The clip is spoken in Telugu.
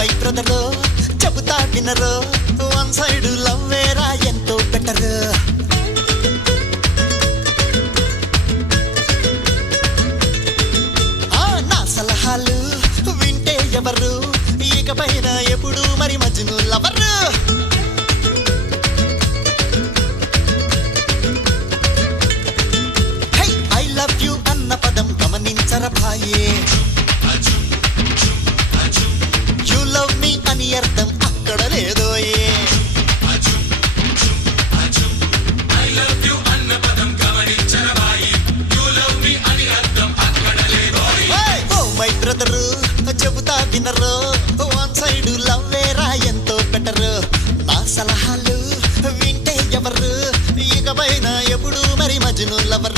మై బ్రదరో చెబుతా వినరో వన్ సైడ్ లవ్ వేరా ఎంతో బెటర్ నా సలహాలు వింటే ఎవరు ఇకపైన ఎప్పుడు మరి Majnu lover I love you అన్న పదం గమనించర భాయే యు లవ్ మీ అని అర్థం అక్కడ లేదోయే ఐ లవ్ యు అన్న పదం గమనించర భాయే యు లవ్ మీ అని అర్థం అక్కడ లేదోయే ఓ మై బ్రదరు చెబుతా వినరు వన్ సైడ్ లవ్ వేరా ఎంతో బెటర్ నా సలహాలు వింటే ఎవరు ఇకపైన ఎప్పుడు మరి మజ్ను లవరు